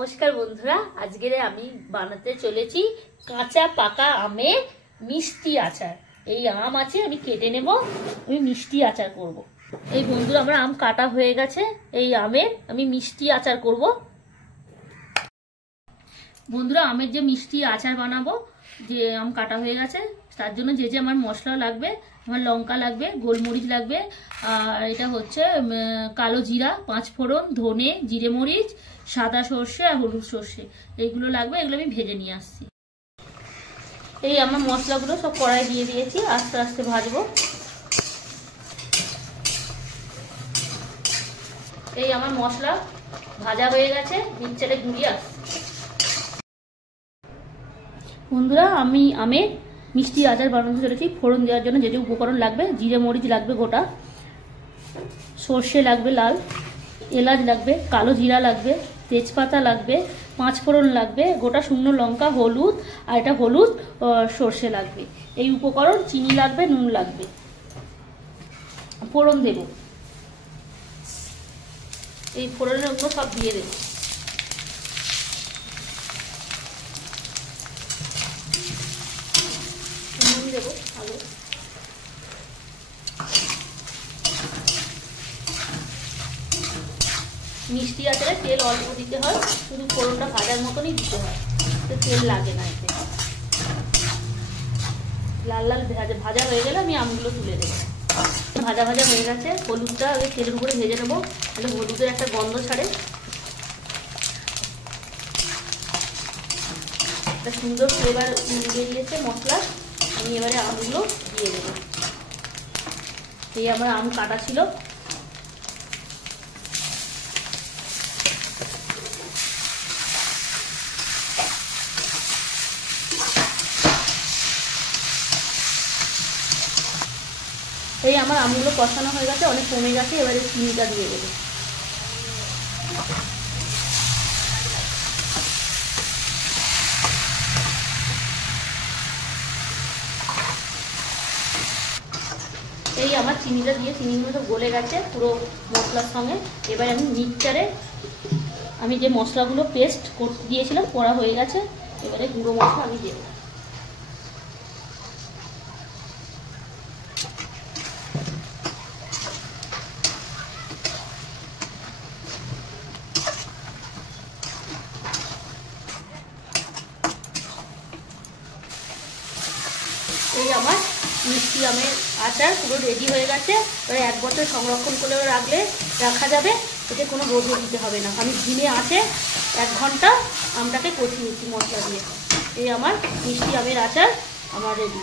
নমস্কার বন্ধুরা, আজকে আমি বানাতে চলেছি কাঁচা পাকা আমের মিষ্টি আচার। এই আম আছে, আমি কেটে নেব, আমি মিষ্টি আচার করব। এই বন্ধুরা, আমার আম কাটা হয়ে গেছে, এই আমের আমি মিষ্টি আচার করব। বন্ধুরা, আমের যে মিষ্টি আচার বানাবো, যে আম কাটা হয়ে গেছে, তার জন্য যে আমার মশলা লাগবে, আমার লঙ্কা লাগবে, গোলমরিচ লাগবে, আর এটা হচ্ছে কালো জিরা, 5 ফোড়ন, ধনে, জিরে মরিচ, সাদা সর্ষে আর হলুদ সর্ষে, এইগুলো লাগবে। এগুলো আমি ভেজে নিয়ে আসছি। এই আমার মশলাগুলো সব কড়াই দিয়ে দিয়েছি, আস্তে আস্তে ভাজবো। এই আমার মশলা ভাজা হয়ে গেছে, মিক্সচারে গুঁড়িয়ে আসছি। বন্ধুরা, আমি আমের মিষ্টি আচার বানাতে চলেছি। ফোড়ন দেওয়ার জন্য যে যে উপকরণ লাগবে: জিরে মরিচ লাগবে গোটা, সর্ষে লাগবে লাল, এলাচ লাগবে, কালো জিরা লাগবে, তেজপাতা লাগবে, 5 ফোড়ন লাগবে, গোটা শুকনো লঙ্কা, হলুদ, আর এটা হলুদ সর্ষে লাগবে। এই উপকরণ, চিনি লাগবে, নুন লাগবে। ফোড়ন দেব, এই ফোড়নের ওগুলো সব দিয়ে দেবো। নুন দেবো আলু, মিষ্টি আচারে তেল অল্প দিতে হয়, শুধু ফোড়নটা ভাজার মতনই দিতে হয়, তো তেল লাগে না এতে। লাল লাল ভাজা হয়ে গেলে আমি আমগুলো তুলে দেবো। ভাজা ভাজা হয়ে গেছে, হলুদটা আগে তেলের উপরে ভেজে নেবো, তাহলে হলুদের একটা গন্ধ ছাড়ে, একটা সুন্দর ফ্লেভার বেরিয়েছে মশলা। আমি এবারে আমগুলো দিয়ে দেবো। এই আমার আম কাটা ছিল, এই আমার আমগুলো কষানো হয়ে গেছে, অনেক কমে গেছে। এবারে চিনিটা দিয়ে দেবো। এই আমার চিনিটা দিয়ে, চিনিগুলো তো গলে গেছে পুরো মশলার সঙ্গে। এবারে আমি মিক্সচারে আমি যে মশলাগুলো পেস্ট করতে দিয়েছিলাম, করা হয়ে গেছে। এবারে গুঁড়ো মশলা আমি দেবো। এই আমার মিষ্টি আমের আচার পুরো রেডি হয়ে গেছে। এবারে 1 বছর সংরক্ষণ করে রাখা যাবে, এতে কোনো রোদও দিতে হবে না। আমি ধিমে আঁচে 1 ঘন্টা আমটাকে কষিয়েছি মশলা দিয়ে। এই আমার মিষ্টি আমের আচার আমার রেডি।